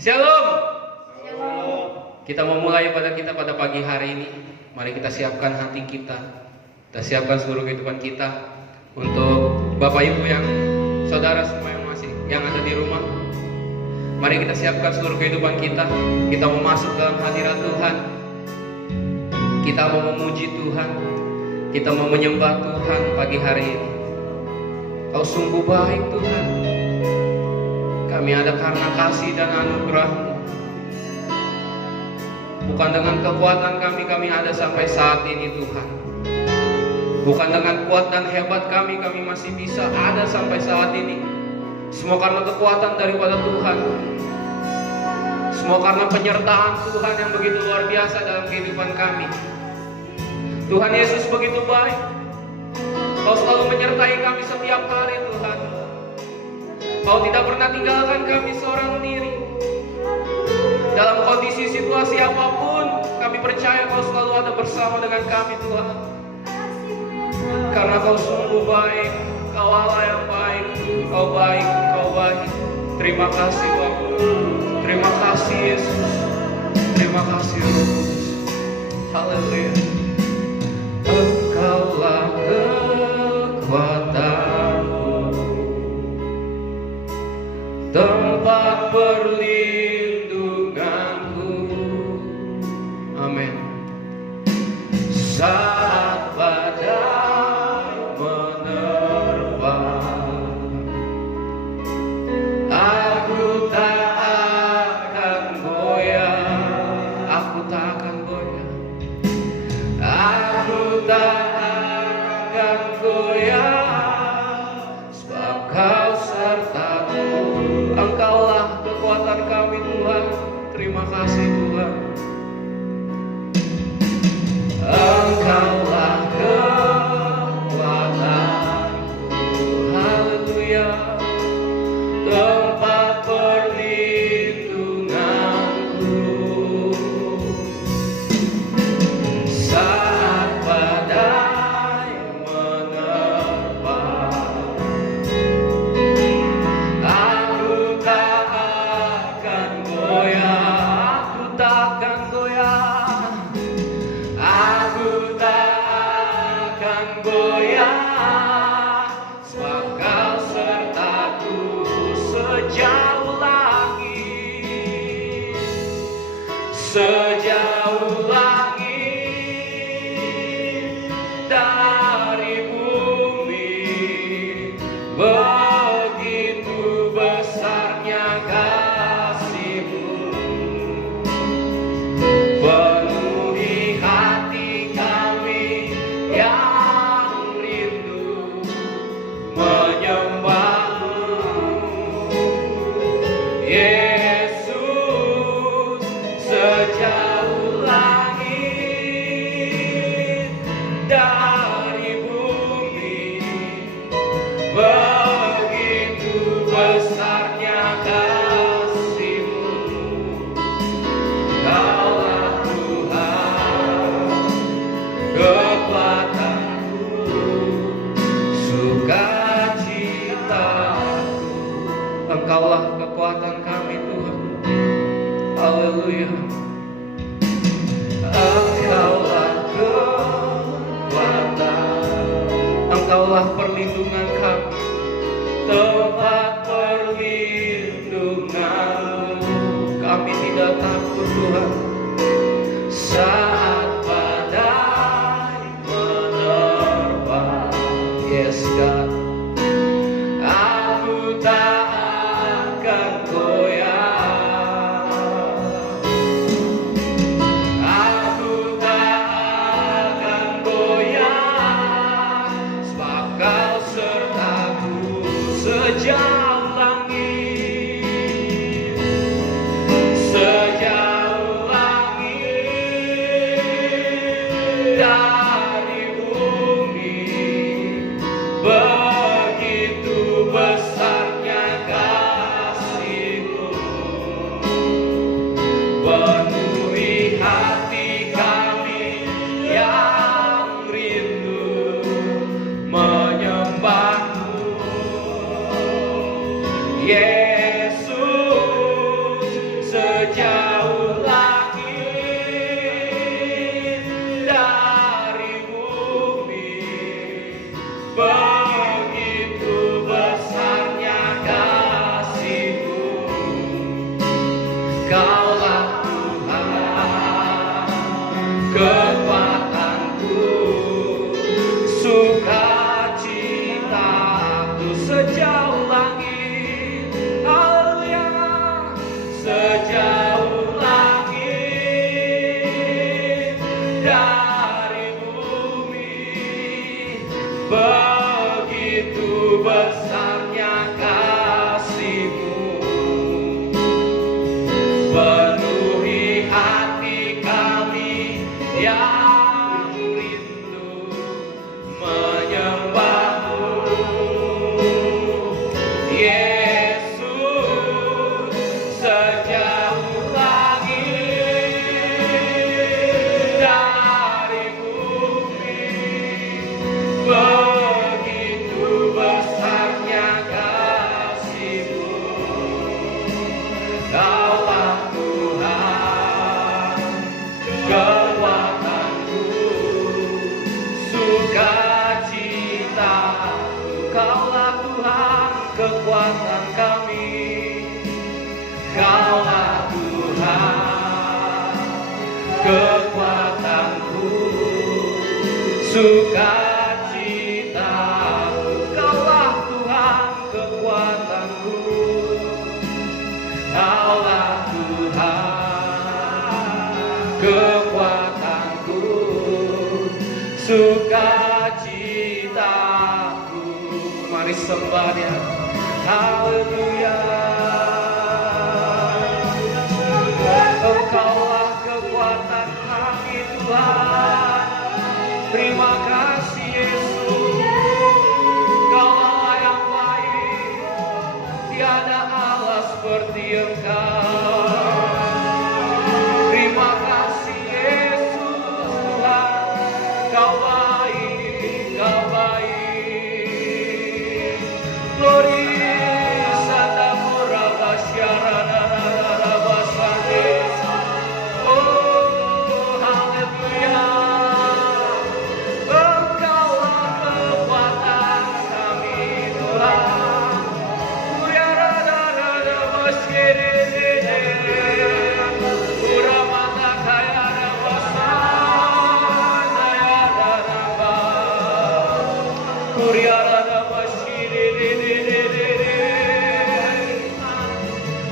Shalom. Kita memulai pada pagi hari ini. Mari kita siapkan hati kita. Kita siapkan seluruh kehidupan kita untuk Bapak Ibu yang saudara semua yang ada di rumah. Mari kita siapkan seluruh kehidupan kita. Kita mau masuk dalam hadirat Tuhan. Kita mau memuji Tuhan. Kita mau menyembah Tuhan pagi hari ini. Kau sungguh baik Tuhan. Kami ada karena kasih dan anugerah-Mu. Bukan dengan kekuatan kami ada sampai saat ini Tuhan. Bukan dengan kuat dan hebat kami masih bisa ada sampai saat ini. Semua karena kekuatan daripada Tuhan. Semua karena penyertaan Tuhan yang begitu luar biasa dalam kehidupan kami. Tuhan Yesus begitu baik. Kau selalu menyertai kami setiap hari Tuhan. Kau tidak pernah tinggalkan kami seorang diri. Dalam kondisi situasi apapun, kami percaya Kau selalu ada bersama dengan kami Tuhan. Karena Kau sungguh baik, Kau Allah yang baik, Kau baik, Kau baik. Terima kasih Bapa. Terima kasih Yesus. Terima kasih Roh Kudus. Haleluya. Engkaulah kekuatanku, tempat perlindunganku. Amin. Saat badai menerpa, aku tak akan goyah. Aku tak akan goyah. Aku tak akan goyah, sebab Kau sertaku. Engkaulah kekuatan kami Tuhan. Terima kasih Tuhan. Engkaulah kekuatanku. Haleluya. Tempat perlindunganku. Saat badai menerpa, aku tak akan goyah. Aku tak akan goyah. Aku tak akan goyah, sebab Kau sertaku sejauh langit. Sejauh langit dari bumi, begitu besarnya kasih-Mu. Penuhi hati kami yang rindu menyembah-Mu. Yesus, sejauh langit dari bumi, begitu besarnya kasih-Mu. Kaulah Tuhan, kekuatanku, sukacitaku. Engkaulah kekuatan kami Tuhan. Haleluya. Engkaulah kekuatan, Engkaulah perlindungan kami, tempat perlindungan-Mu. Kami tidak takut Tuhan. Saat badai menerpa, yes God, aku tak akan goyah. Aku tak akan goyah, sebab Kau sertaku sejauh langit. Sejauh langit Kaulah Tuhan, kekuatanku, sukacitaku sejauh langit. Haleluya, sejauh langit dari bumi. Begitu besarnya kasih-Mu, penuhi hati kami yang rindu menyembah-Mu. Yesus, sejauh langit dari bumi, begitu besarnya kasih-Mu. Kaulah Tuhan, kekuatanku, sukacitaku. Kaulah Tuhan, kekuatan kami. Kaulah Tuhan, kekuatanku, sukacitaku. Kaulah Tuhan, kekuatanku. Kaulah Tuhan, kekuatanku, sukacitaku. Mari sembah Dia. Haleluya. Engkaulah kekuatan kami Tuhan. Terima kasih Yesus. Kaulah yang baik. Tiada Allah seperti Engkau. Terima kasih Yesus Tuhan. Kau baik, Kau baik. Gloria Santa Mora Basyara Basane. Oh, haleluya. Engkaulah kekuatan kami Tuhan.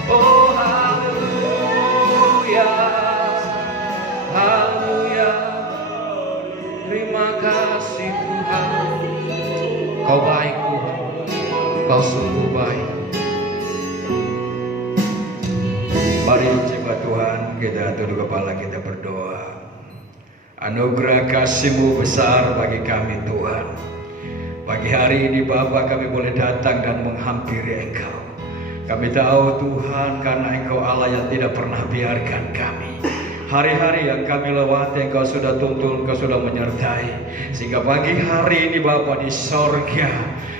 Oh haleluya, haleluya. Terima kasih Tuhan. Kau baik Tuhan, Kau sungguh baik. Mari sembah Tuhan, kita tunduk kepala, kita berdoa. Anugerah kasih-Mu besar bagi kami Tuhan. Pagi hari ini Bapa, kami boleh datang dan menghampiri Engkau. Kami tahu Tuhan, karena Engkau Allah yang tidak pernah biarkan kami. Hari-hari yang kami lewati Engkau sudah tuntun, Engkau sudah menyertai. Sehingga pagi hari ini Bapa di sorga,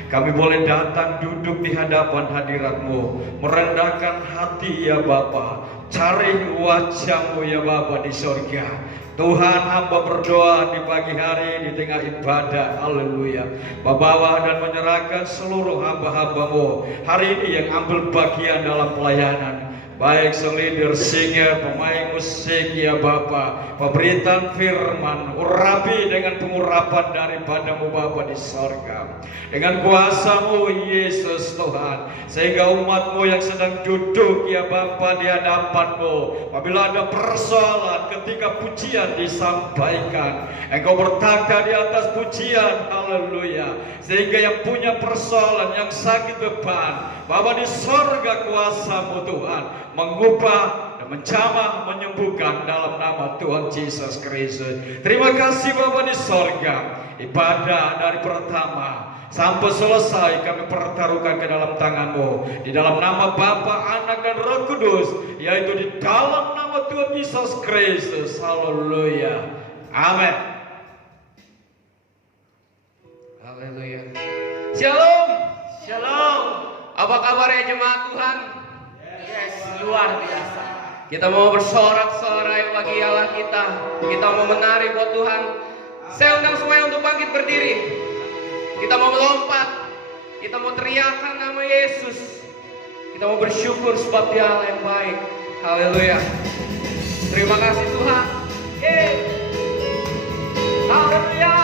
kami boleh datang duduk di hadapan hadirat-Mu, merendahkan hati ya Bapa, cari wajah-Mu ya Bapa di sorga. Tuhan, hamba berdoa di pagi hari di tengah ibadah, haleluya, membawa dan menyerahkan seluruh hamba-hamba-Mu hari ini yang ambil bagian dalam pelayanan, baik selider, singer, pemain musik ya Bapa, pemberitaan firman, urapi dengan pengurapan daripada-Mu Bapa di sorga, dengan kuasa-Mu Yesus Tuhan, sehingga umat-Mu yang sedang duduk ya Bapa di hadapan-Mu, apabila ada persoalan ketika pujian disampaikan, Engkau bertakhta di atas pujian, haleluya, sehingga yang punya persoalan, yang sakit beban, Bapa di sorga kuasa-Mu Tuhan mengubah dan menjamah, menyembuhkan dalam nama Tuhan Yesus Kristus. Terima kasih Bapa di sorga, ibadah dari pertama sampai selesai kami pertaruhkan ke dalam tangan-Mu, di dalam nama Bapa, Anak dan Roh Kudus, yaitu di dalam nama Tuhan Yesus Kristus, haleluya, amin. Haleluya. Shalom. Shalom. Apa kabarnya jemaat Tuhan? Yes, luar biasa. Kita mau bersorak-sorai bagi Allah kita. Kita mau menari buat Tuhan. Saya undang semuanya untuk bangkit berdiri. Kita mau melompat. Kita mau teriakkan nama Yesus. Kita mau bersyukur sebab Dia Allah yang baik. Haleluya. Terima kasih Tuhan. Haleluya.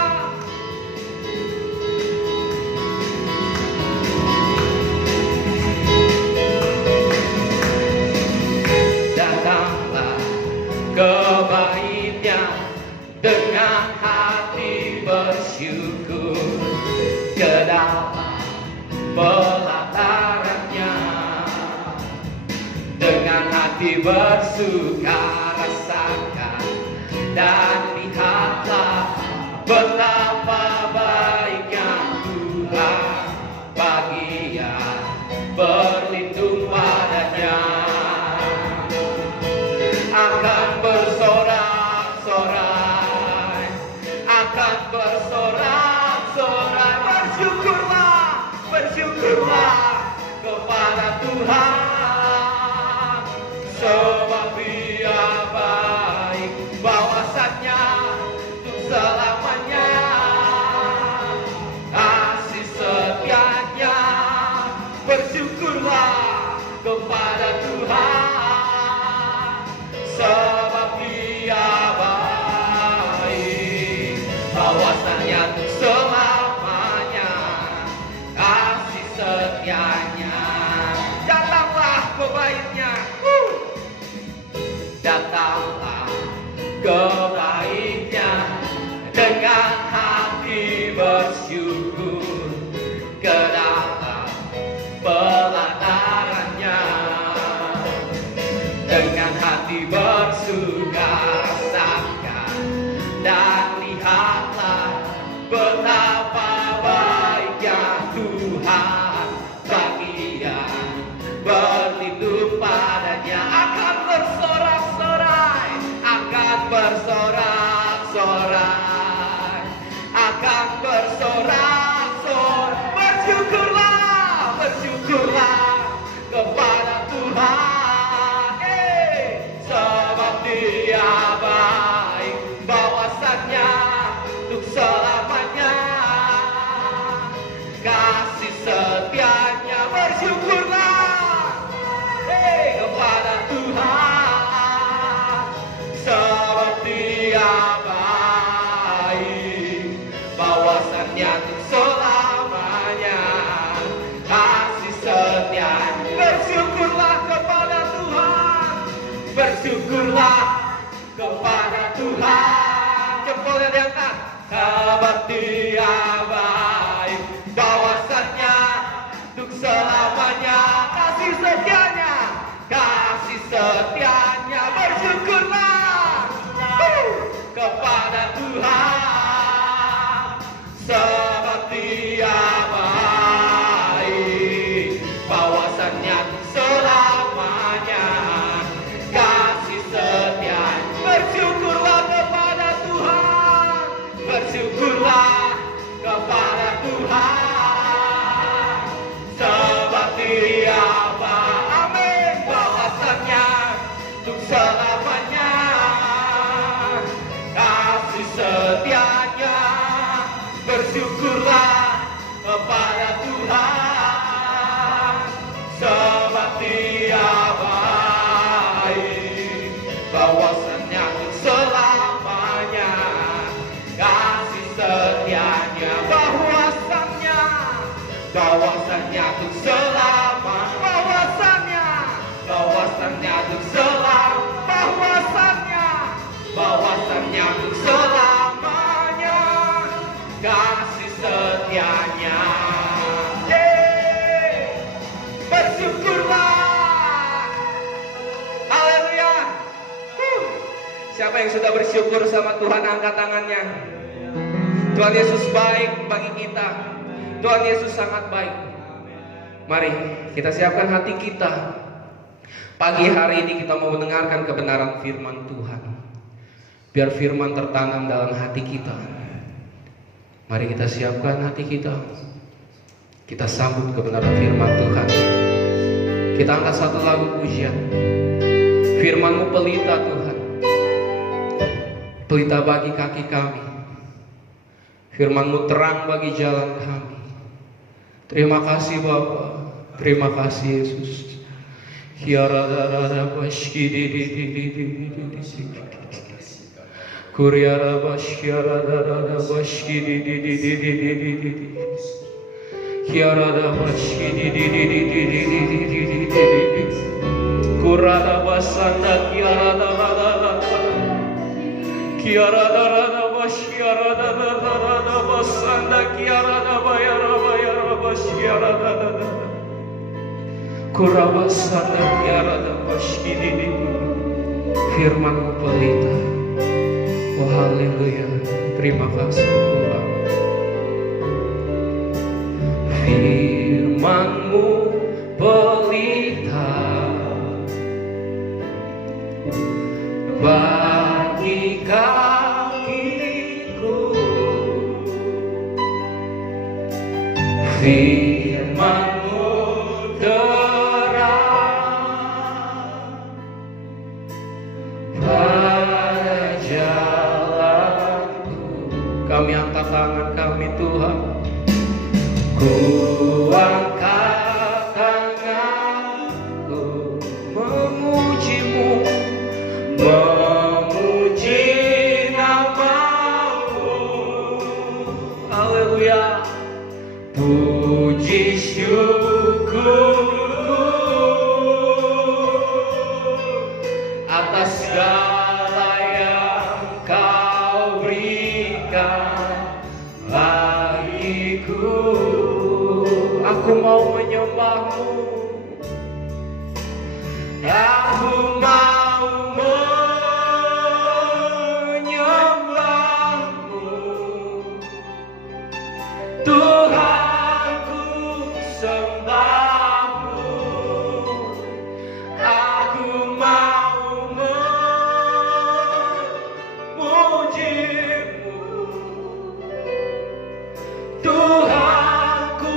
Datanglah ke bait-Nya dengan hati bersyukur, ke dalam pelataran-Nya dengan hati bersuka rasakan dan lihatlah betapa baiknya Tuhan bagi yang berlindung padanya. Akan bersorak-sorai, akan bersorak-sorai, bersyukurlah, bersyukurlah kepada Tuhan, sebab Dia baik, bahwasannya untuk selamanya, kasih setianya. Bersyukurlah kepada Tuhan, sebab Dia baik, bahwasannya untuk selamanya, kasih setianya. Datanglah ke bait-Nya, datanglah ke bait-Nya dengan hati bersyukur, ke dalam pelataran-Nya dengan hati bersuka rasakan dan lihatlah betapa baiknya Tuhan bagi yang berlindung padanya. Akan bersorak-sorai, akan bersorak-sorai, akan bersorak-sorai. Bersyukurlah, bersyukurlah kepada Tuhan, sebab Dia baik, bahwasannya untuk selamanya, kasih setianya. Bersyukurlah kepada Tuhan, sebab Dia baik, bahwasannya untuk selamanya, kasih setianya. Bersyukurlah kepada Tuhan, bersyukurlah kepada Tuhan. Jempolnya diangkat. Sebab Dia baik, bahwasannya untuk selamanya, kasih setianya, kasih setianya. Bersyukurlah kepada Tuhan, sebab Dia baik, bahwasannya untuk selamanya, kasih setianya. Bersyukurlah kepada Tuhan, bersyukurlah kepada Tuhan, sebab Dia baik. Amin. Bahwasannya untuk selamanya, kasih setianya. Bersyukurlah kepada Tuhan, sebab Dia baik, bahwasannya untuk selamanya, kasih setianya. Bahwasannya, bahwasannya untuk selamanya, bahwasannya, bahwasannya untuk selamanya, bahwasannya, bahwasannya untuk selamanya, kasih setianya. Bersyukurlah. Haleluya. Siapa yang sudah bersyukur sama Tuhan, angkat tangannya. Tuhan Yesus baik bagi kita. Tuhan Yesus sangat baik. Mari kita siapkan hati kita. Pagi hari ini kita mau mendengarkan kebenaran firman Tuhan. Biar firman tertanam dalam hati kita. Mari kita siapkan hati kita. Kita sambut kebenaran firman Tuhan. Kita angkat satu lagu pujian. Firman-Mu pelita Tuhan, pelita bagi kaki kami. Firman-Mu terang bagi jalan kami. Terima kasih Bapa, terima kasih Yesus. Hiarada bashki di di di di di di di di. Kuriara bashkiarada bashki di di di di di di di di di. Hiarada bashki di di di di di di di di di di di di. Kurada basanda kiarada rada kiarada rada bashkiarada rada basanda kiarada bayara bayara bashkiarada rada. Kurabasana kiarada bashki di di. Firman-Mu pelita. Oh haleluya, terima kasih Tuhan. Firman-Mu pelita bagi kakiku. Firman-Mu terang pada jalanku. Kami angkat tangan kami Tuhan. Ku angkat tanganku memuji-Mu, memuji nama-Mu. Haleluya. Puji syukurku atas segala yang Kau berikan bagiku. Aku mau menyembah-Mu. Aku mau menyembah-Mu. Tuhanku sembah-Mu. Aku mau memuji-Mu. Tuhanku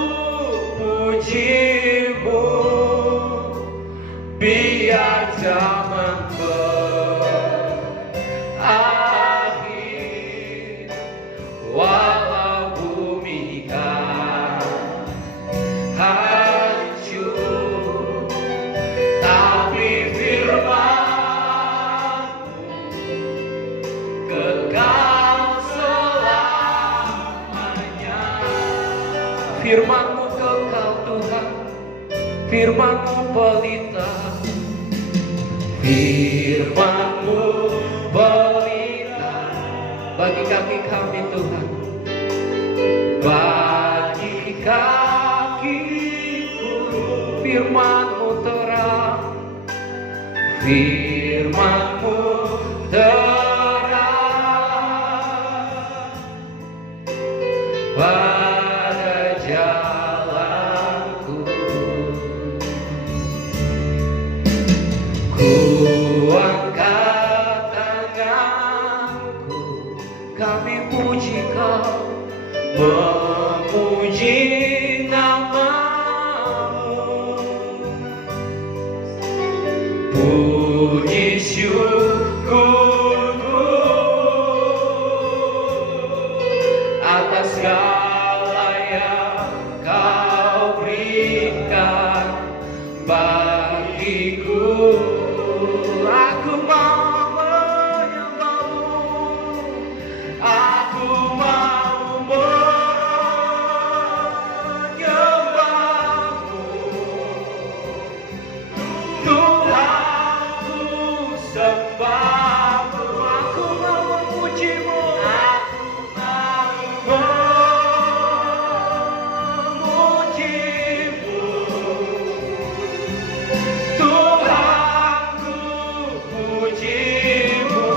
puji-Mu. Biar zaman berakhir, walau bumi kan hancur, tapi firman-Mu kekal selamanya. Firman-Mu kekal Tuhan, firman-Mu pelita. Firman-Mu pelita bagi kaki kami Tuhan, bagi kakiku. Firman-Mu terang, firman-Mu terang pada jalanku. Ku angkat tanganku, kami puji Kau, memuji nama-Mu. Puji syukurku atas segala yang Kau berikan bagiku. Aku mau menyembah-Mu. Aku mau menyembah-Mu. Tuhanku sembah-Mu. Aku mau memuji-Mu. Aku mau memuji-Mu. Tuhanku puji-Mu.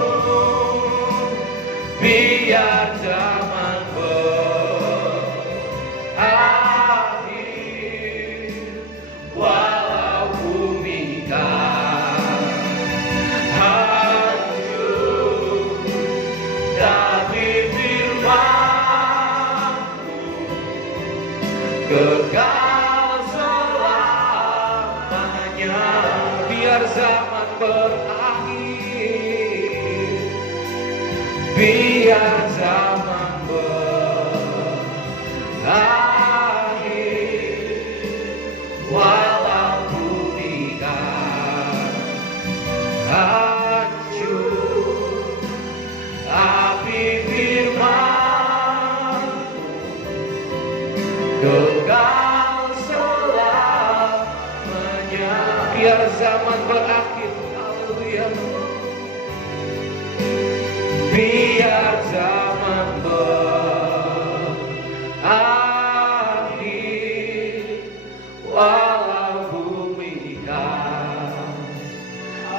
Biar zaman berakhir, walau bumi kan hancur, tapi firman-Mu kekal selamanya. Biar zaman berakhir, biar zaman berakhir, walau bumi kan biar zaman berakhir, walau bumi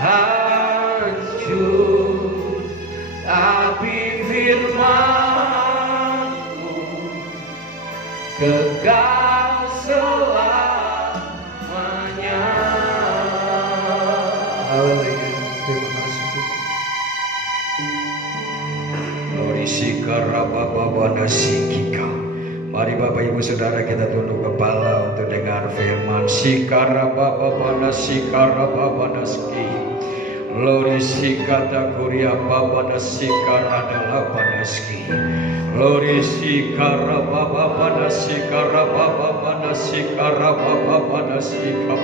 hancur, tapi firman-Mu kekal selamanya. Haleluya. Terima kasih Tuhan. Glory sikara baba nasikika. Mari Bapak Ibu Saudara kita tunduk kepala untuk dengar firman sikara baba naski. Glory sikata kuria baba nasikara dalaba naski. Glory sikara baba nasikara nasikika.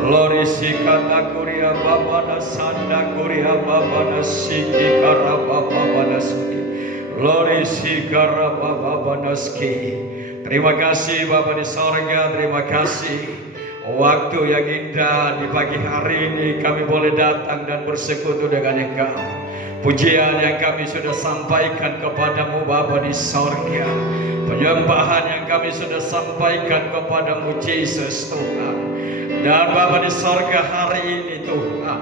Glory sikata kuria baba nasanda kuria baba nasiki kara baba naski. Glory sikara baba naski. Terima kasih Bapa di sorga, terima kasih. Waktu yang indah di pagi hari ini kami boleh datang dan bersekutu dengan Engkau. Pujian yang kami sudah sampaikan kepadamu Bapa di sorga, penyembahan yang kami sudah sampaikan kepadamu Yesus Tuhan. Dan Bapa di sorga hari ini Tuhan,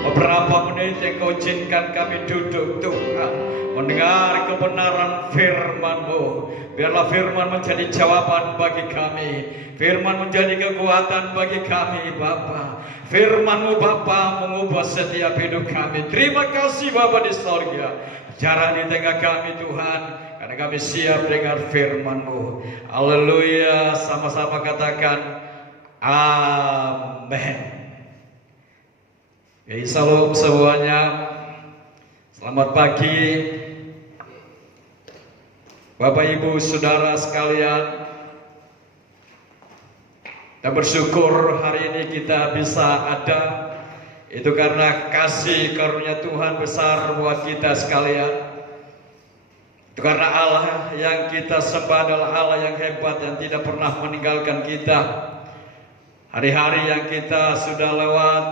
beberapa menit yang Kau izinkan kami duduk Tuhan, mendengar kebenaran firman-Mu. Biarlah firman menjadi jawaban bagi kami, firman menjadi kekuatan bagi kami Bapa. Firman-Mu Bapa mengubah setiap hidup kami. Terima kasih Bapa di sorga, bicara di tengah kami Tuhan, karena kami siap dengar firman-Mu. Haleluya. Sama-sama katakan amin. Jadi salam semuanya. Selamat pagi Bapak Ibu Saudara sekalian. Kita bersyukur hari ini kita bisa ada. Itu karena kasih karunia Tuhan besar buat kita sekalian. Itu karena Allah yang kita sembah adalah Allah yang hebat, yang tidak pernah meninggalkan kita. Hari-hari yang kita sudah lewat,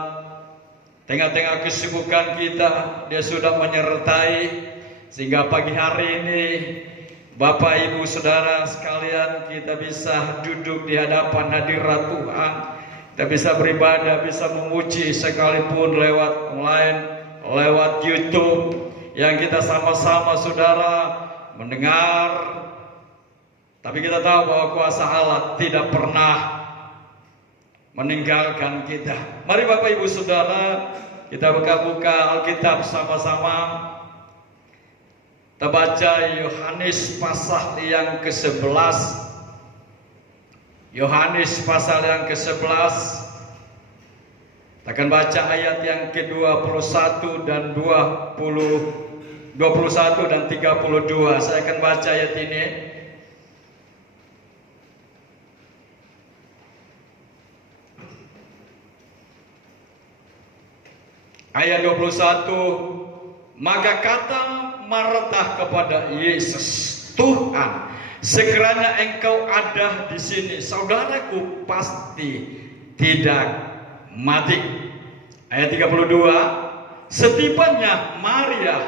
tengah-tengah kesibukan kita, Dia sudah menyertai. Sehingga pagi hari ini Bapak Ibu Saudara sekalian, kita bisa duduk di hadapan hadirat Tuhan. Kita bisa beribadah, bisa memuji sekalipun lewat online, lewat YouTube, yang kita sama-sama saudara mendengar. Tapi kita tahu bahwa kuasa Allah tidak pernah meninggalkan kita. Mari Bapak Ibu Saudara, kita buka-buka Alkitab sama-sama. Kita baca Yohanes pasal yang ke-11. Yohanes pasal yang ke-11. Kita akan baca ayat yang ke-21 dan 21 dan 32. Saya akan baca ayat ini. Ayat 21. Maka kata Marta kepada Yesus, Tuhan, sekiranya Engkau ada di sini, saudaraku pasti tidak mati. Ayat 32. Setibanya Maria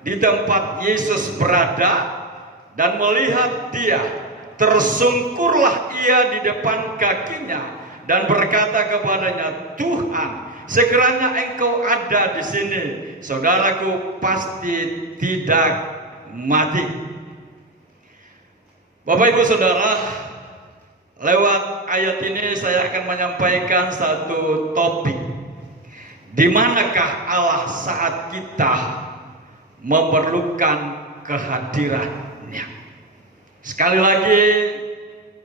di tempat Yesus berada dan melihat Dia, tersungkurlah ia di depan kakinya dan berkata kepadanya, Tuhan, sekiranya Engkau ada di sini, saudaraku pasti tidak mati. Bapak Ibu Saudara, lewat ayat ini saya akan menyampaikan satu topik. Di manakah Allah saat kita memerlukan kehadirannya? Sekali lagi,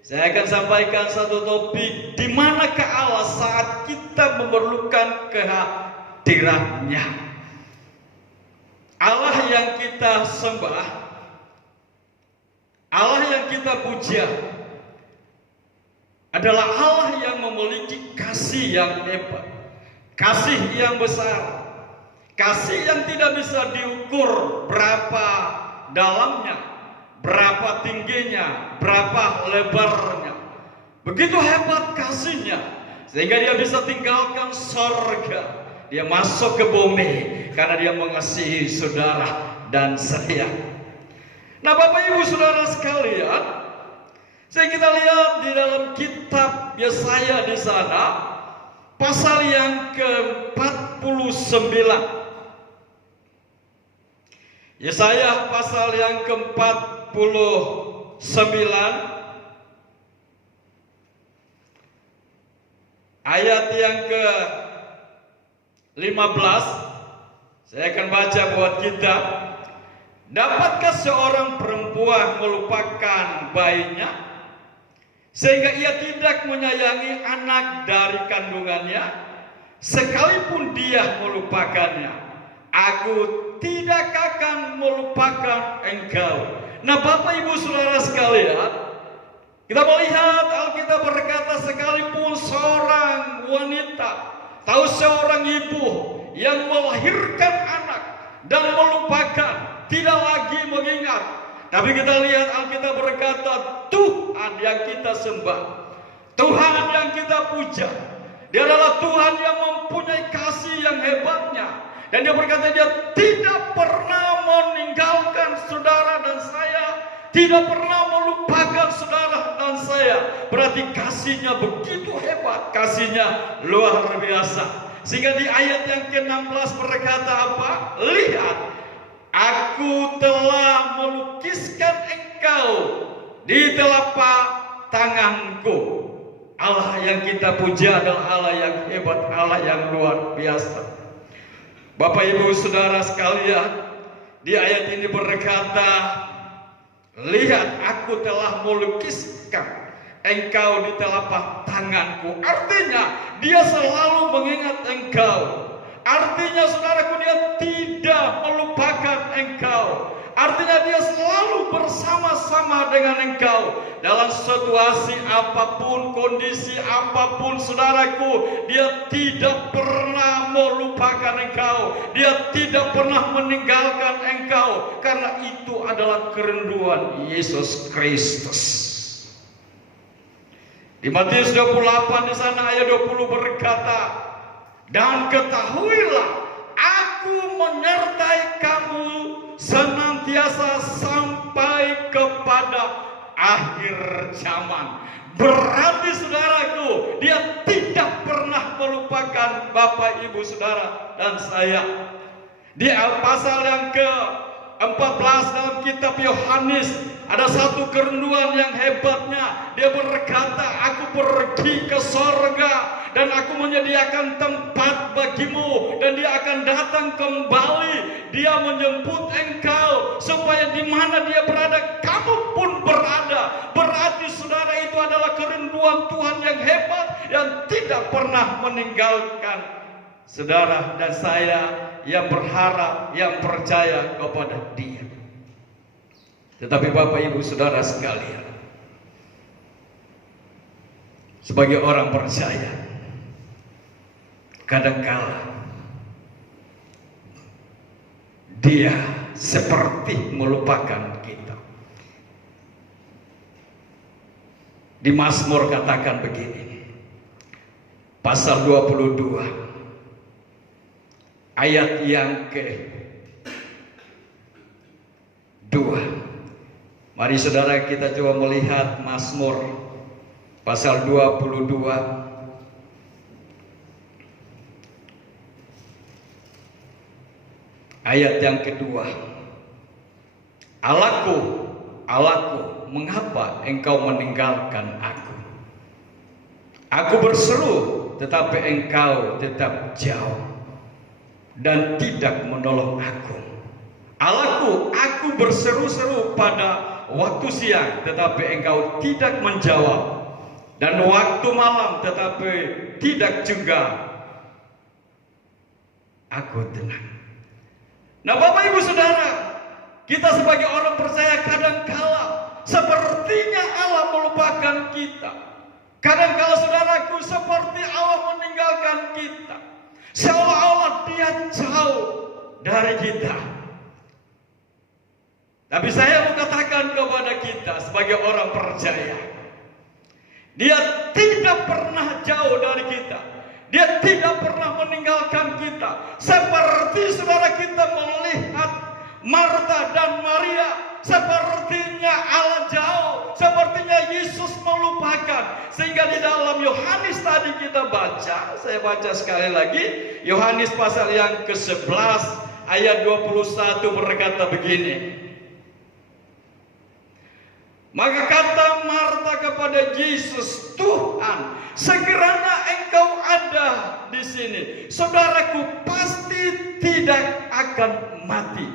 saya akan sampaikan satu topik. Di manakah Allah saat kita memerlukan kehadirannya? Allah yang kita sembah, Allah yang kita puja, adalah Allah yang memiliki kasih yang hebat, kasih yang besar, kasih yang tidak bisa diukur berapa dalamnya, berapa tingginya, berapa lebarnya. Begitu hebat kasihnya, sehingga Dia bisa tinggalkan sorga, Dia masuk ke bumi karena Dia mengasihi saudara dan saya. Nah, Bapak Ibu Saudara sekalian, kita lihat di dalam kitab Yesaya di sana, pasal yang ke-49. Yesaya pasal yang ke-49 ayat yang ke-15. Saya akan baca buat kita. Dapatkah seorang perempuan melupakan bayinya sehingga ia tidak menyayangi anak dari kandungannya? Sekalipun dia melupakannya, aku tidak akan melupakan engkau. Nah, Bapak Ibu Saudara sekalian, kita melihat Alkitab berkata sekalipun seorang wanita atau seorang ibu yang melahirkan anak dan melupakan, tidak lagi mengingat, tapi kita lihat Alkitab berkata Tuhan yang kita sembah, Tuhan yang kita puja, Dia adalah Tuhan yang mempunyai kasih yang hebatnya. Dan Dia berkata Dia tidak pernah meninggalkan saudara dan saya, tidak pernah melupakan saudara dan saya. Berarti kasih-Nya begitu hebat, kasih-Nya luar biasa. Sehingga di ayat yang ke-16 berkata apa? Lihat, aku telah melukiskan engkau di telapak tanganku. Allah yang kita puja adalah Allah yang hebat, Allah yang luar biasa. Bapak Ibu Saudara sekalian, di ayat ini berkata, lihat, aku telah melukiskan engkau di telapak tanganku. Artinya Dia selalu mengingat engkau. Artinya saudaraku, Dia tidak melupakan engkau. Artinya Dia selalu bersama-sama dengan engkau. Dalam situasi apapun, kondisi apapun saudaraku, Dia tidak pernah melupakan engkau. Dia tidak pernah meninggalkan engkau. Karena itu adalah kerinduan Yesus Kristus. Di Matius 28 di sana ayat 20 berkata, dan ketahuilah, aku menyertai kamu senantiasa sampai kepada akhir zaman. Berarti saudaraku, Dia tidak pernah melupakan Bapak Ibu Saudara dan saya. Di pasal yang ke-14 dalam kitab Yohanes, ada satu kerinduan yang hebatnya. Dia berkata, aku pergi ke sorga dan aku menyediakan tempat bagimu, dan Dia akan datang kembali. Dia menjemput engkau supaya di mana Dia berada, kamu pun berada. Berarti saudara, itu adalah kerinduan Tuhan yang hebat, yang tidak pernah meninggalkan saudara dan saya yang berharap, yang percaya kepada Dia. Tetapi Bapak Ibu Saudara sekalian, sebagai orang percaya, kadangkala Dia seperti melupakan kita. Di Mazmur katakan begini, pasal 22 ayat yang ke-2. Mari saudara, kita coba melihat Mazmur pasal 22 ayat yang kedua. Allahku, Allahku, mengapa engkau meninggalkan aku? Aku berseru, tetapi engkau tetap jauh dan tidak menolong aku. Allahku, aku berseru-seru pada waktu siang, tetapi engkau tidak menjawab, dan waktu malam, tetapi tidak juga aku tenang. Nah, Bapak Ibu Saudara, kita sebagai orang percaya kadangkala sepertinya Allah melupakan kita. Kadangkala saudaraku, seperti Allah meninggalkan kita, seolah-olah Dia jauh dari kita. Tapi saya mau katakan kepada kita sebagai orang percaya, Dia tidak pernah jauh dari kita. Dia tidak pernah meninggalkan kita. Seperti saudara kita Marta dan Maria. Sepertinya Allah jauh, sepertinya Yesus melupakan. Sehingga di dalam Yohanes tadi kita baca, saya baca sekali lagi, Yohanes pasal yang ke-11 ayat 21 berkata begini. Maka kata Marta kepada Yesus, Tuhan, sekiranya Engkau ada di sini, saudaraku pasti tidak akan mati.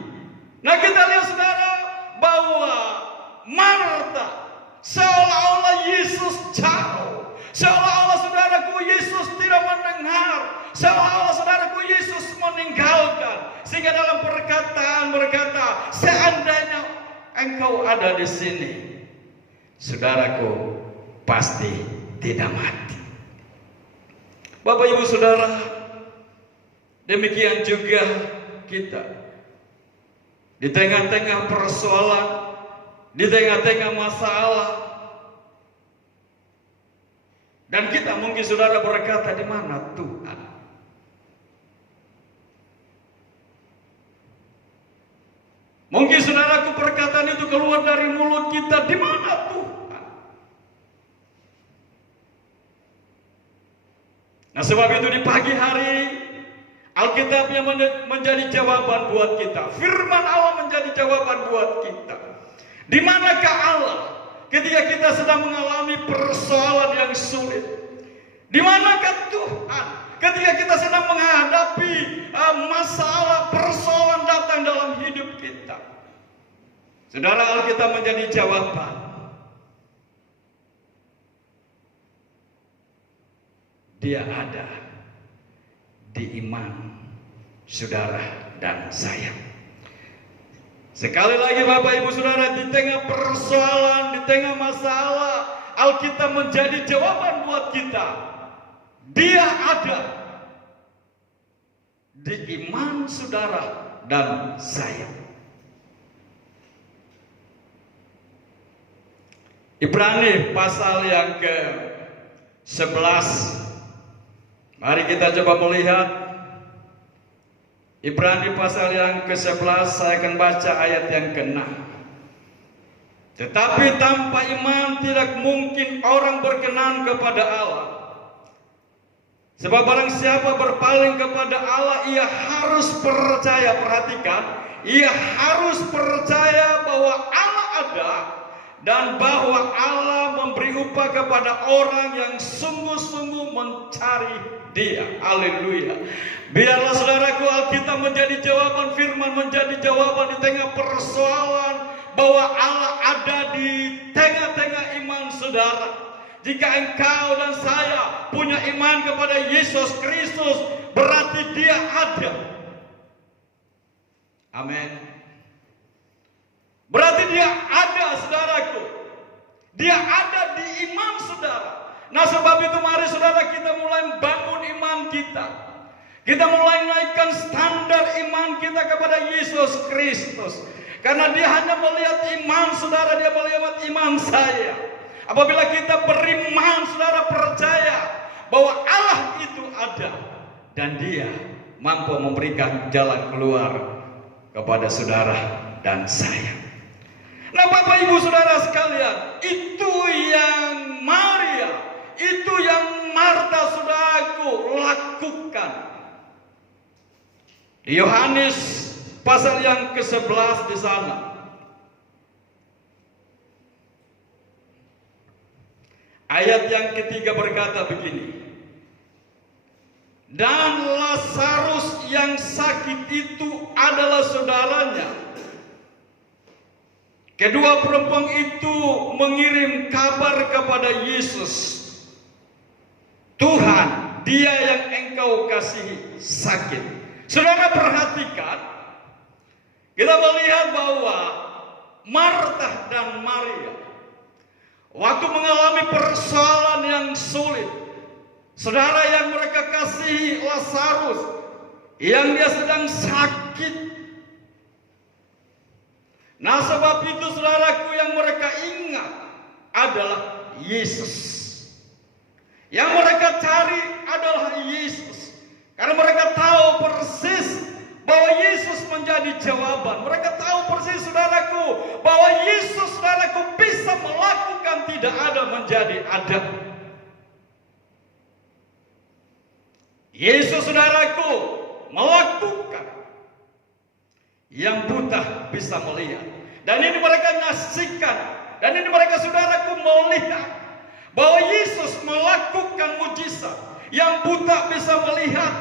Nah, kita lihat saudara bahwa Marta seolah-olah Yesus jauh, seolah-olah saudaraku Yesus tidak mendengar, seolah-olah saudaraku Yesus meninggalkan. Sehingga dalam perkataan berkata, seandainya Engkau ada di sini, saudaraku pasti tidak mati. Bapak Ibu Saudara, demikian juga kita. Di tengah-tengah persoalan, di tengah-tengah masalah, dan kita mungkin saudara berkata, di mana Tuhan? Mungkin saudaraku perkataan itu keluar dari mulut kita, di mana Tuhan? Nah, sebab itu di pagi hari Alkitab yang menjadi jawaban buat kita. Firman Allah menjadi jawaban buat kita. Di manakah Allah ketika kita sedang mengalami persoalan yang sulit? Di manakah Tuhan ketika kita sedang menghadapi masalah persoalan datang dalam hidup kita? Saudara, Alkitab menjadi jawaban. Dia ada di iman saudara dan saya. Sekali lagi Bapak Ibu Saudara, di tengah persoalan, di tengah masalah, Alkitab menjadi jawaban buat kita. Dia ada di iman saudara dan saya. Ibrani pasal yang ke-11. Mari kita coba melihat Ibrani pasal yang ke-11, saya akan baca ayat yang ke-6. Tetapi tanpa iman tidak mungkin orang berkenan kepada Allah. Sebab barang siapa berpaling kepada Allah, ia harus percaya, perhatikan, ia harus percaya bahwa Allah ada dan bahwa Allah memberi upah kepada orang yang sungguh-sungguh mencari Dia. Haleluya. Biarlah saudaraku, Alkitab menjadi jawaban, firman menjadi jawaban di tengah persoalan, bahwa Allah ada di tengah-tengah iman saudara. Jika engkau dan saya punya iman kepada Yesus Kristus, berarti Dia ada. Amin. Berarti Dia ada, saudaraku. Dia ada di iman saudara. Nah, sebab itu mari saudara kita mulai bangun iman kita. Kita mulai naikkan standar iman kita kepada Yesus Kristus. Karena Dia hanya melihat iman saudara, Dia melihat iman saya. Apabila kita beriman, saudara percaya bahwa Allah itu ada dan Dia mampu memberikan jalan keluar kepada saudara dan saya. Nah, Bapak Ibu Saudara sekalian, itu yang Maria, itu yang Marta saudaraku lakukan. Di Yohanes pasal yang ke-11 di sana. Ayat yang ketiga berkata begini. Dan Lazarus yang sakit itu adalah saudaranya. Kedua perempuan itu mengirim kabar kepada Yesus. Tuhan, Dia yang Engkau kasihi sakit. Saudara perhatikan, kita melihat bahwa Marta dan Maria waktu mengalami persoalan yang sulit, saudara yang mereka kasihi Lazarus yang dia sedang sakit. Nah, sebab itu saudaraku, yang mereka ingat adalah Yesus. Yang mereka cari adalah Yesus. Karena mereka tahu persis bahwa Yesus menjadi jawaban. Mereka tahu tidak ada menjadi ada. Yesus saudaraku melakukan yang buta bisa melihat. Dan ini mereka nyaksikan. Dan ini mereka saudaraku melihat bahwa Yesus melakukan mujizat. Yang buta bisa melihat,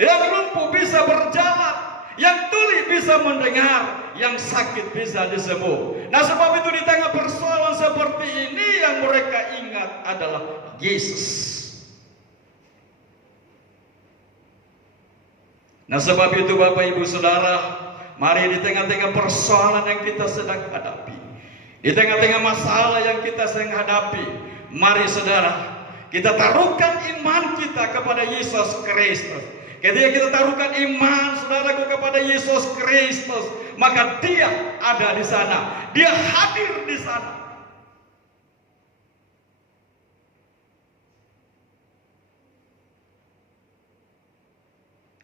yang lumpuh bisa berjalan, yang tuli bisa mendengar, yang sakit bisa disembuh. Nah, sebab itu di tengah persoalan seperti ini yang mereka ingat adalah Yesus. Nah, sebab itu Bapak Ibu Saudara, mari di tengah-tengah persoalan yang kita sedang hadapi, di tengah-tengah masalah yang kita sedang hadapi, mari saudara, kita taruhkan iman kita kepada Yesus Kristus. Ketika kita taruhkan iman saudaraku kepada Yesus Kristus, maka Dia ada di sana, Dia hadir di sana.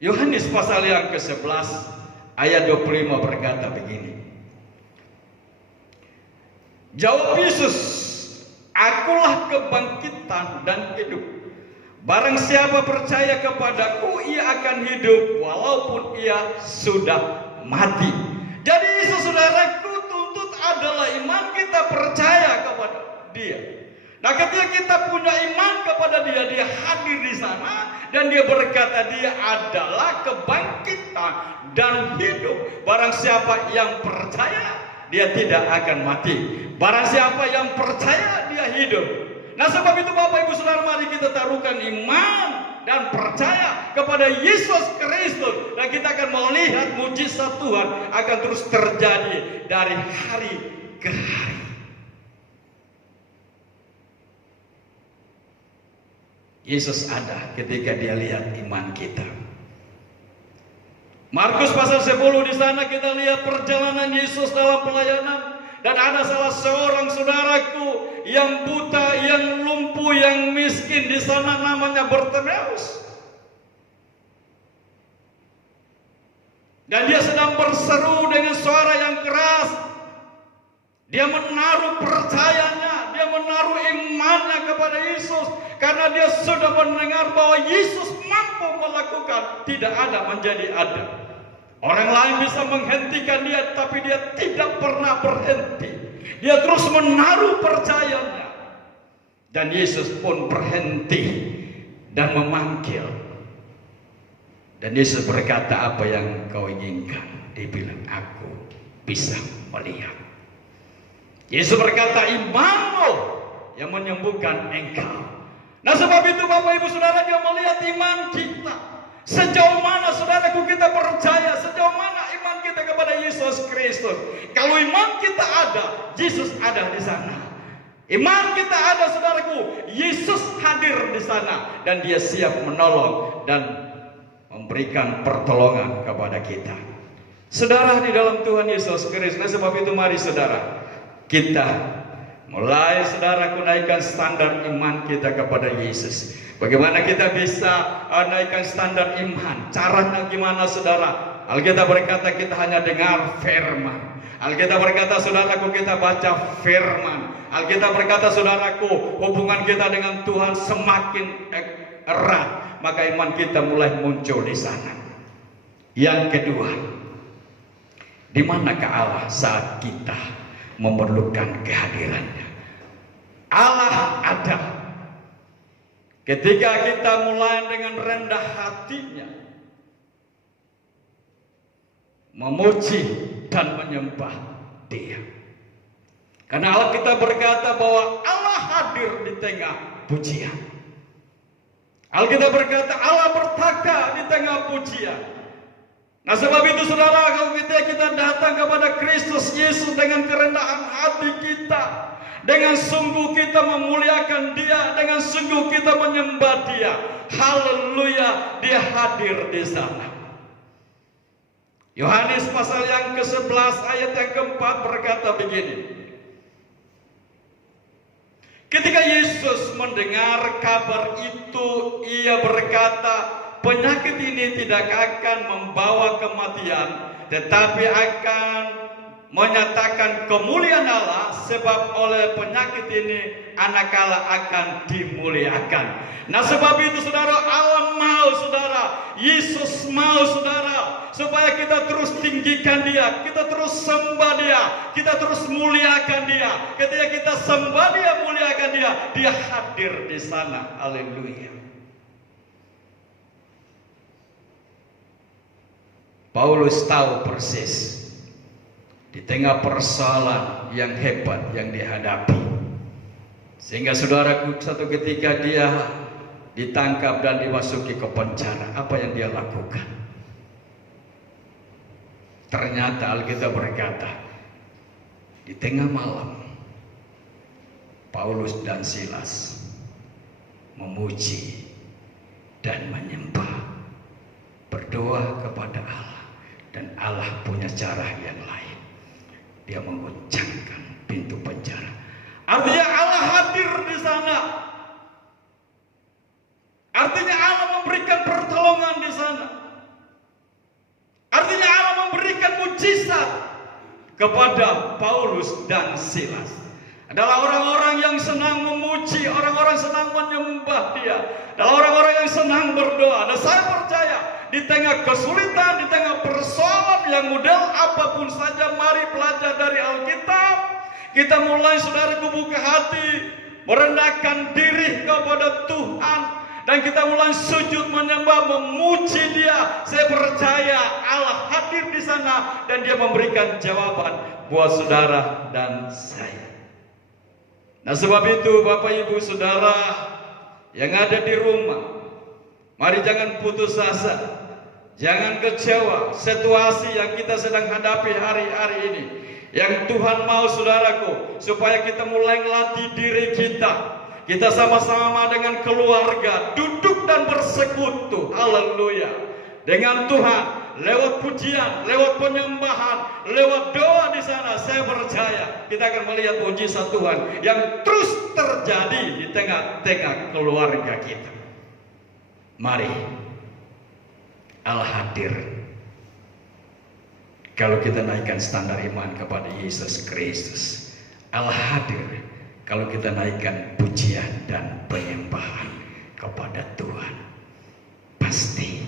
Yohanes pasal yang ke-11 ayat 25 berkata begini. Jawab Yesus, akulah kebangkitan dan hidup. Barang siapa percaya kepadaku, ia akan hidup walaupun ia sudah mati. Jadi saudaraku, tuntut adalah iman kita percaya kepada Dia. Nah, ketika kita punya iman kepada Dia, Dia hadir di sana dan Dia berkata Dia adalah kebangkitan dan hidup. Barang siapa yang percaya, dia tidak akan mati. Barang siapa yang percaya, dia hidup. Nah, sebab itu Bapak Ibu Saudara, mari kita taruhkan iman dan percaya kepada Yesus Kristus, dan kita akan melihat mujizat Tuhan akan terus terjadi dari hari ke hari. Yesus ada ketika Dia lihat iman kita. Markus pasal 10 di sana kita lihat perjalanan Yesus dalam pelayanan, dan ada salah seorang saudaraku yang buta, yang lumpuh, yang miskin di sana, namanya Bartimeus. Dan dia sedang berseru dengan suara yang keras. Dia menaruh percayanya, dia menaruh imannya kepada Yesus, karena dia sudah mendengar bahwa Yesus mampu melakukan tidak ada menjadi ada. Orang lain bisa menghentikan dia, tapi dia tidak pernah berhenti. Dia terus menaruh percayanya. Dan Yesus pun berhenti dan memanggil. Dan Yesus berkata, apa yang kau inginkan? Dia bilang, aku bisa melihat. Yesus berkata, imanmu yang menyembuhkan engkau. Nah, sebab itu Bapak Ibu Saudara, Dia melihat iman kita. Sejauh mana saudaraku kita percaya, sejauh mana iman kita kepada Yesus Kristus. Kalau iman kita ada, Yesus ada di sana. Iman kita ada saudaraku, Yesus hadir di sana, dan Dia siap menolong dan memberikan pertolongan kepada kita. Saudara di dalam Tuhan Yesus Kristus. Nah, sebab itu mari saudara, kita mulai saudaraku naikkan standar iman kita kepada Yesus. Bagaimana kita bisa naikkan standar iman? Caranya gimana saudara? Alkitab berkata kita hanya dengar firman. Alkitab berkata saudaraku kita baca firman. Alkitab berkata saudaraku hubungan kita dengan Tuhan semakin erat, maka iman kita mulai muncul di sana. Yang kedua, di manakah Allah saat kita memerlukan kehadirannya? Allah ada ketika kita mulai dengan rendah hatinya memuji dan menyembah Dia. Karena Allah kita berkata bahwa Allah hadir di tengah pujian. Alkitab berkata Allah bertakhta di tengah pujian. Nah, sebab itu saudara, kalau kita datang kepada Kristus Yesus dengan kerendahan hati kita, dengan sungguh kita memuliakan Dia, dengan sungguh kita menyembah Dia, haleluya, Dia hadir di sana. Yohanes pasal yang ke-11 ayat yang ke-4 berkata begini. Ketika Yesus mendengar kabar itu, Ia berkata, penyakit ini tidak akan membawa kematian, tetapi akan menyatakan kemuliaan Allah, sebab oleh penyakit ini anak Allah akan dimuliakan. Nah sebab itu saudara, Allah mau saudara, Yesus mau saudara, supaya kita terus tinggikan Dia, kita terus sembah Dia, kita terus muliakan Dia. Ketika kita sembah Dia, muliakan Dia, Dia hadir di sana. Haleluya. Paulus tahu persis di tengah persoalan yang hebat yang dihadapi, sehingga saudaraku, satu ketika dia ditangkap dan dimasuki ke penjara, apa yang dia lakukan? Ternyata Alkitab berkata, di tengah malam Paulus dan Silas memuji dan menyembah, berdoa kepada Allah, dan Allah punya cara yang lain. Dia mengoncangkan pintu penjara. Artinya Allah hadir di sana. Artinya Allah memberikan pertolongan di sana. Artinya Allah memberikan mujizat kepada Paulus dan Silas. Adalah orang-orang yang senang memuji, orang-orang senang menyembah Dia, adalah orang-orang yang senang berdoa. Dan saya percaya di tengah kesulitan, di tengah persoalan yang model apapun saja, mari belajar dari Alkitab. Kita mulai saudaraku buka hati, merendahkan diri kepada Tuhan, dan kita mulai sujud menyembah, memuji Dia. Saya percaya Allah hadir di sana dan Dia memberikan jawaban buat saudara dan saya. Nah sebab itu Bapak Ibu Saudara yang ada di rumah, mari jangan putus asa. Jangan kecewa situasi yang kita sedang hadapi hari-hari ini. Yang Tuhan mau saudaraku, supaya kita mulai melatih diri kita. Kita sama-sama dengan keluarga duduk dan bersekutu, haleluya, dengan Tuhan lewat pujian, lewat penyembahan, lewat doa di sana. Saya percaya kita akan melihat mujizat Tuhan yang terus terjadi di tengah-tengah keluarga kita. Mari, Allah hadir kalau kita naikkan standar iman kepada Yesus Kristus. Allah hadir kalau kita naikkan pujian dan penyembahan kepada Tuhan. Pasti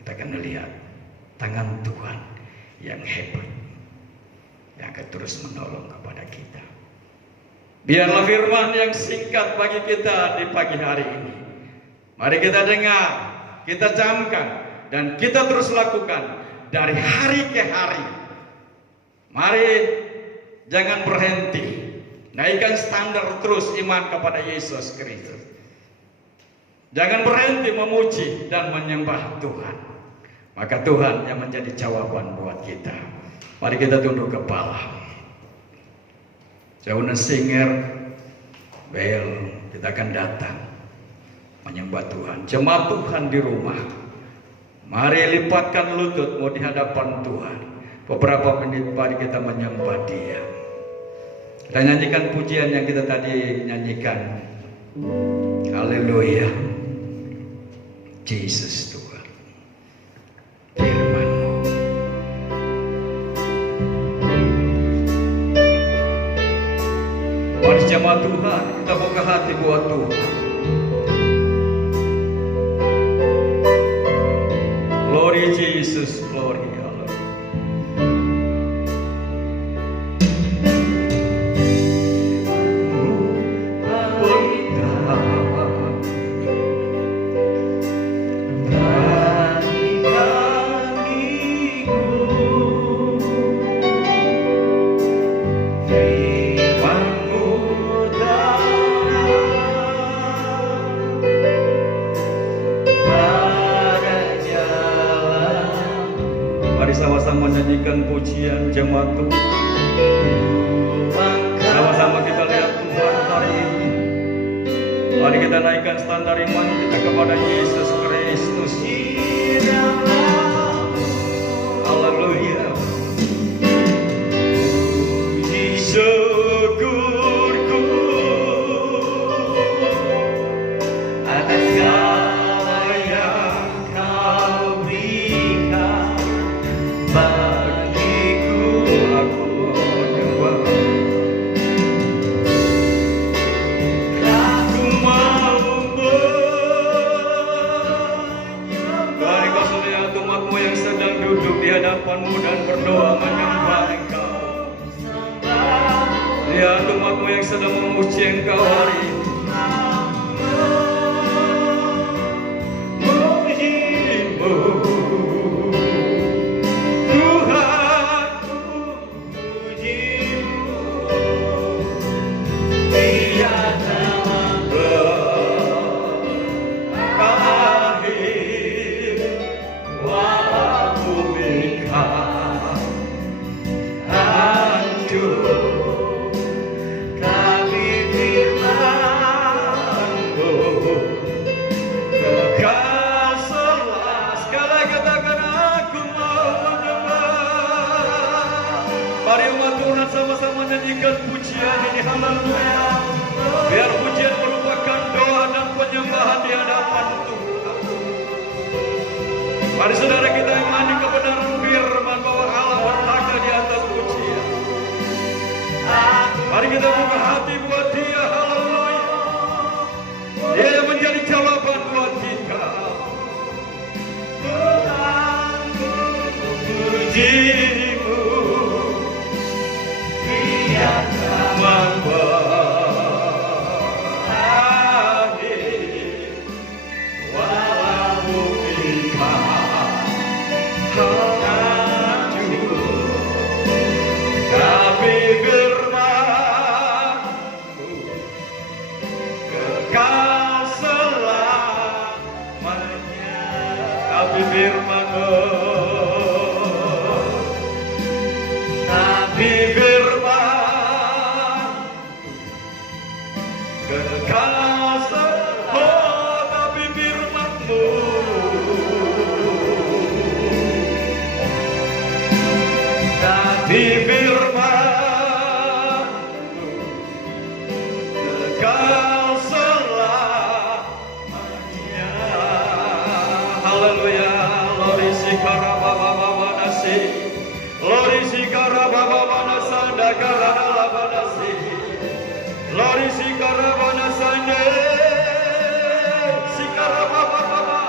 kita akan melihat tangan Tuhan yang hebat, yang akan terus menolong kepada kita. Biarlah firman yang singkat bagi kita di pagi hari ini, mari kita dengar, kita camkan, dan kita terus lakukan dari hari ke hari. Mari jangan berhenti, naikkan standar terus iman kepada Yesus Kristus. Jangan berhenti memuji dan menyembah Tuhan. Maka Tuhan yang menjadi jawaban buat kita. Mari kita tunduk kepala. Jauh singer bel, kita akan datang menyembah Tuhan. Jemaat Tuhan di rumah, mari lipatkan lutut mau di hadapan Tuhan. Beberapa menit mari kita menyembah Dia. Kita nyanyikan pujian yang kita tadi nyanyikan. Haleluya. Jesus Tuhan, firman-Mu. Mari jemaat Tuhan, kita buka hati buat Tuhan. Glory Jesus, glory, haleluya. Sama-sama menyanyikan pujian jemaat Tuhan. Sama-sama kita lihat Tuhan hari ini. Mari kita naikkan standar iman kita kepada Yesus Kristus. Haleluya. Syukurku atas segala yang Kau berikan. duduk di hadapan-Mu dan berdoa menyembah Engkau. Lihat umat-Mu yang sedang memuji Engkau hari ini. Muji-Mu, Tuhanku, muji-Mu. Tiada berakhir walau berikan hancur, tapi firman-Mu kekal selalu. Sekali katakan aku mau menyembah. Mari umat Tuhan sama-sama nyanyikan pujian ini, haleluya. Biar pujian merupakan doa dan penyembahan di hadapan Tuhan. Mari saudara kita imani kebenaran firman bahwa Allah bertakhta di atas pujian. Mari kita buka hati buat Dia, haleluya. Dia yang menjadi jawaban buat kita. Puji-Mu, tiada berakhir walau berikan hancur, tapi firman-Mu kekal selamanya. Tapi firman-Mu, tapi firman-Mu kekal selamanya. Oh, tapi firman-Mu, tapi firman-Mu kekal selamanya. Haleluya. Lori sikara baba baba nasi, lori sikara baba baba sanda karana laba nasi, lori sikara baba sande, sikara baba baba,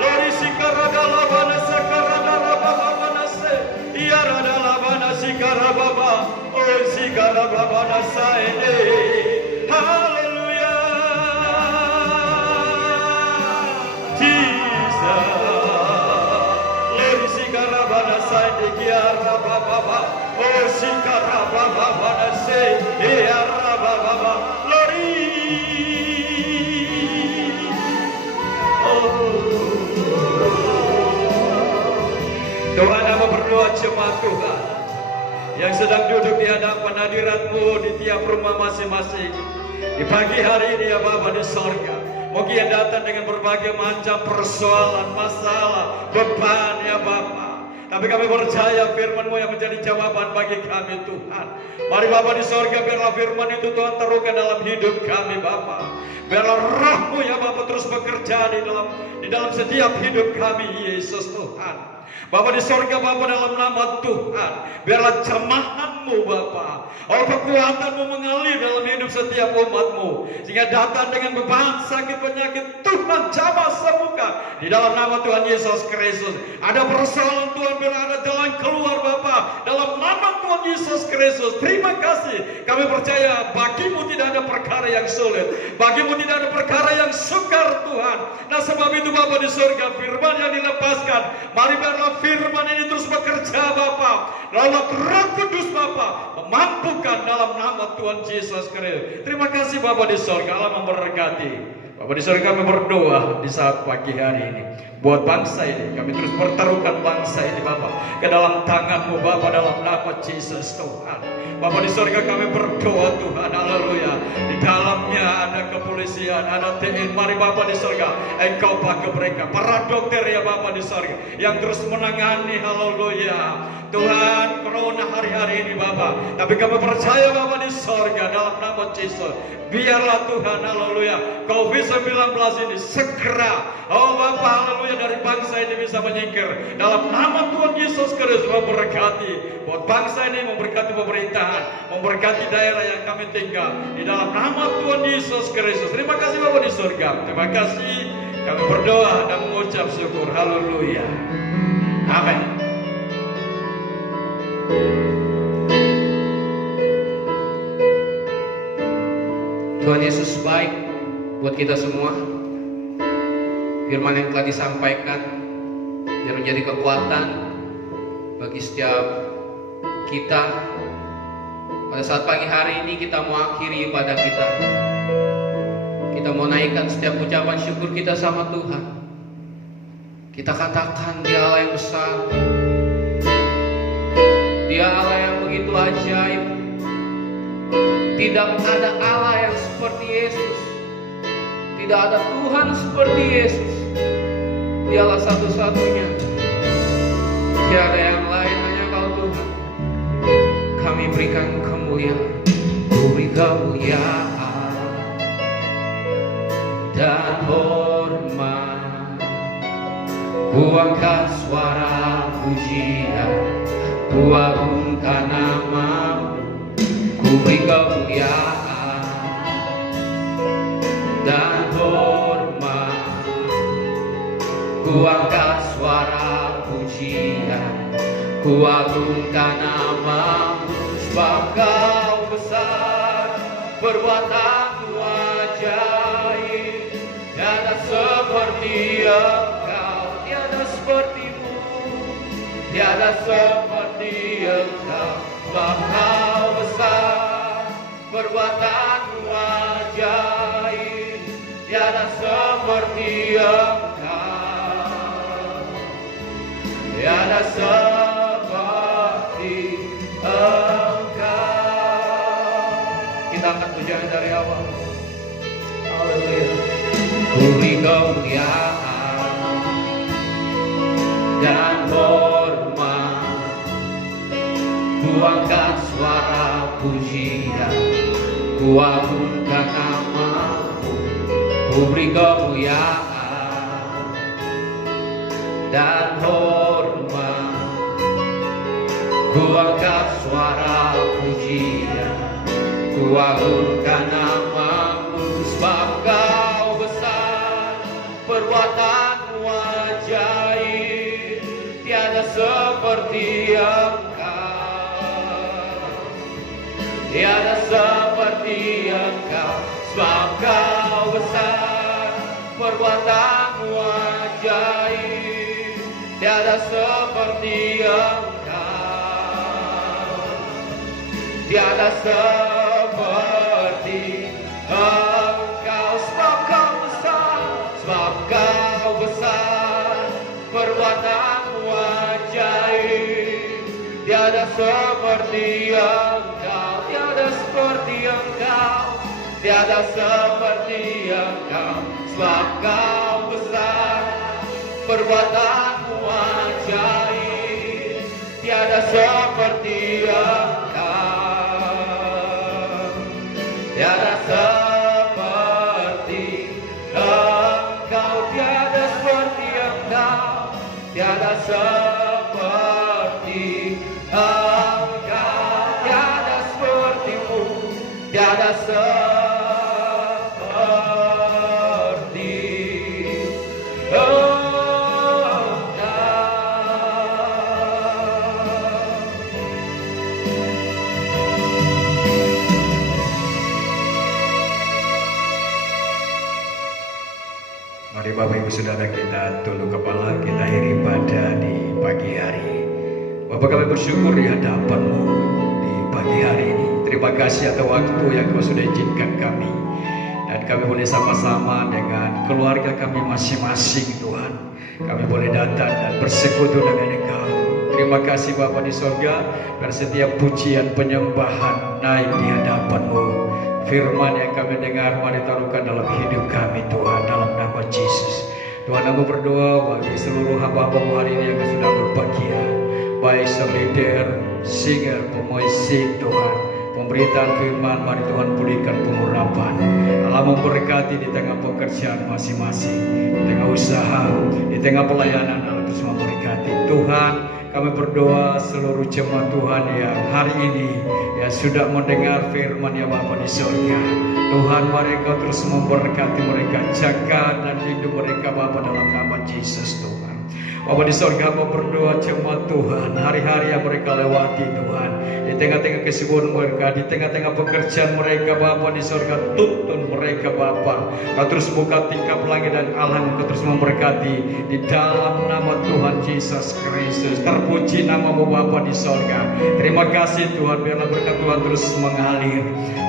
lori sikara dalaba nasa karana laba baba nase, iara dalaba nasi kara baba, oh sikara baba nasa ene. Haleluya. Jesus. Lori sikara baba sande kiara baba, oh sikara baba nase, iara baba, lori. Tuhan, hamba berdoa jemaat Tuhan yang sedang duduk di hadapan hadirat-Mu di tiap rumah masing-masing di pagi hari ini ya Bapa di sorga. Mungkin yang datang dengan berbagai macam persoalan, masalah, beban ya Bapa. Tapi kami percaya firman-Mu yang menjadi jawaban bagi kami Tuhan. Mari Bapa di sorga, biarlah firman itu Tuhan terukan dalam hidup kami Bapa. Biarlah roh-Mu ya Bapa terus bekerja di dalam setiap hidup kami Yesus Tuhan. Bapa di sorga Bapa, dalam nama Tuhan, biarlah jamahan-Mu Bapa, oh kekuatan-Mu mengalir dalam hidup setiap umat-Mu, sehingga datang dengan beban, sakit, penyakit, Tuhan jamah sembuhkan di dalam nama Tuhan Yesus Kristus. Ada persoalan Tuhan, biar ada jalan keluar Bapa, dalam nama Tuhan Yesus Kristus. Terima kasih, kami percaya bagi-Mu tidak ada perkara yang sulit, bagi-Mu tidak ada perkara yang sukar Tuhan. Nah sebab itu Bapa di surga, firman yang dilepaskan, mari biarlah firman ini terus bekerja Bapa. Lewat Roh Kudus Bapa memampukan dalam nama Tuhan Yesus Kristus. Terima kasih Bapa di surga, Allah memberkati. Bapa di surga, kami berdoa di saat pagi hari ini buat bangsa ini. Kami terus pertaruhkan bangsa ini Bapa ke dalam tangan-Mu Bapa, dalam nama Yesus Tuhan. Bapa di surga, kami berdoa Tuhan, haleluya. Di dalamnya ada kepolisian, ada TNI. Mari Bapa di surga, Engkau pakai mereka, para dokter ya Bapa di surga, yang terus menangani, haleluya Tuhan, corona hari-hari ini Bapa. Tapi kami percaya Bapa di surga, dalam nama Yesus, biarlah Tuhan, haleluya, COVID-19 ini segera, oh Bapa, haleluya, dari bangsa ini bisa menyingkir. Dalam nama Tuhan Yesus Kristus, memberkati buat bangsa ini, memberkati pemerintahan, memberkati daerah yang kami tinggal. Di dalam nama Tuhan Yesus Kristus. Terima kasih Bapa di surga. Terima kasih. Kami berdoa dan mengucap syukur. Haleluya. Amin. Tuhan Yesus baik buat kita semua. Firman yang telah disampaikan biar menjadi kekuatan bagi setiap kita. Pada saat pagi hari ini kita mau akhiri ibadah kita. Kita mau naikkan setiap ucapan syukur kita sama Tuhan. Kita katakan Dia Allah yang besar, Dia Allah yang begitu ajaib. Tidak ada Allah yang seperti Yesus. Tidak ada Tuhan seperti Yesus. Dialah satu-satunya. Tiada yang lain, hanya Kau Tuhan. Kami berikan kemuliaan, beri kemuliaan dan hormat. Ku angkat suara pujian, ku agungkan nama-Mu. Ku beri kemuliaan dan hormat. Ku angkat suara pujian, ku agungkan nama-Mu. Sebab Kau besar, perbuatan-Mu ajaib. Tiada seperti Engkau, tiada seperti-Mu, tiada seperti Engkau. Sebab Kau besar, perbuatan-Mu ajaib. Tiada seperti Engkau, tiada seperti Engkau. Kita angkat pujian dari awal. Haleluya. Ku beri kemuliaan dan hormat. Ku angkat suara pujian, ku agungkan nama-Mu. Ku beri kemuliaan dan hormat. Ku angkat suara pujian, ku agungkan nama-Mu. Sebab Kau besar, perbuatan-Mu ajaib. Tiada seperti Engkau, tiada seperti Engkau. Sebab Kau besar, perbuatan-Mu ajaib. Tiada seperti Engkau, tiada seperti Engkau. Sebab Kau besar, sebab Kau besar, perbuatan-Mu ajaib. Tiada seperti Engkau, tiada seperti Engkau, tiada seperti Engkau. Sebab Kau besar, perbuatan-Mu ajaib. Tiada seperti Engkau, tiada seperti Engkau, tiada seperti Engkau, tiada seperti Engkau, tiada seperti-Mu, tiada seperti Engkau. Mari Bapak Ibu Saudara kita tunduk kepala, kita akhiri ibadah di pagi hari. Bapak, kami bersyukur di hadapan-Mu di pagi hari ini. Terima kasih atas waktu yang Kau sudah izinkan kami, dan kami boleh sama-sama dengan keluarga kami masing-masing Tuhan. Kami boleh datang dan bersekutu dengan Engkau. Terima kasih Bapa di sorga, dan setiap pujian penyembahan naik di hadapan-Mu. Firman yang kami dengar mari taruhkan dalam hidup kami Tuhan, dalam nama Yesus. Tuhan, aku berdoa bagi seluruh hamba-Mu hari ini yang sudah berbahagia, baik leader, singer, pemusik Tuhan, pemberitaan firman, mari Tuhan pulihkan pengurapan. Allah memberkati di tengah pekerjaan masing-masing, di tengah usaha, di tengah pelayanan. Allah terus memberkati Tuhan. Kami berdoa seluruh jemaat Tuhan yang hari ini yang sudah mendengar firman ya Bapa di surga. Tuhan, mari Kau terus memberkati mereka, jaga dan lindungi mereka Bapa dalam nama Yesus Tuhan. Bapa di sorga, hamba berdoa jemaat Tuhan, hari-hari yang mereka lewati Tuhan, di tengah-tengah kesibukan mereka, di tengah-tengah pekerjaan mereka, Bapa di sorga, tuntun mereka Bapa. Kau terus buka tingkap langit dan alam, Kau terus memberkati di dalam nama Tuhan Yesus Kristus. Terpuji namamu Bapa di sorga. Terima kasih Tuhan, biarlah berkat Tuhan terus mengalir.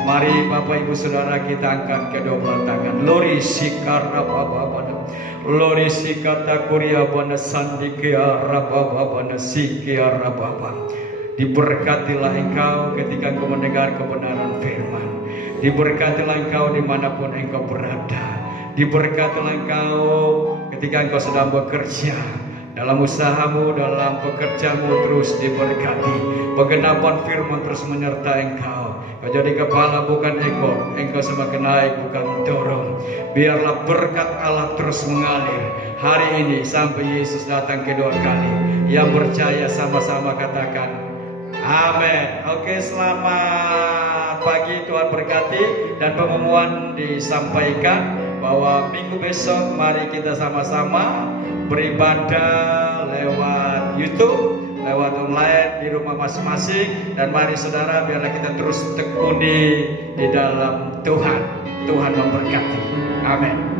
Mari Bapak Ibu Saudara kita angkat kedua belah tangan. Lori sikara Bapa. Lori sikata kuria bana sandikia rababa bana sikia rababa. Diberkatilah engkau ketika engkau mendengar kebenaran firman. Diberkatilah engkau dimanapun engkau berada. Diberkatilah engkau ketika engkau sedang bekerja. Dalam usahamu, dalam pekerjaanmu terus diberkati. Penggenapan firman terus menyertai engkau. Kau jadi kepala bukan ekor, engkau semakin naik bukan turun. Biarlah berkat Allah terus mengalir hari ini sampai Yesus datang kedua kali. Yang percaya sama-sama katakan amin. Oke, selamat pagi, Tuhan berkati. Dan pengumuman disampaikan bahwa minggu besok mari kita sama-sama beribadah lewat YouTube, lewat online di rumah masing-masing. Dan mari saudara, biarlah kita terus tekuni di dalam Tuhan. Tuhan memberkati. Amin.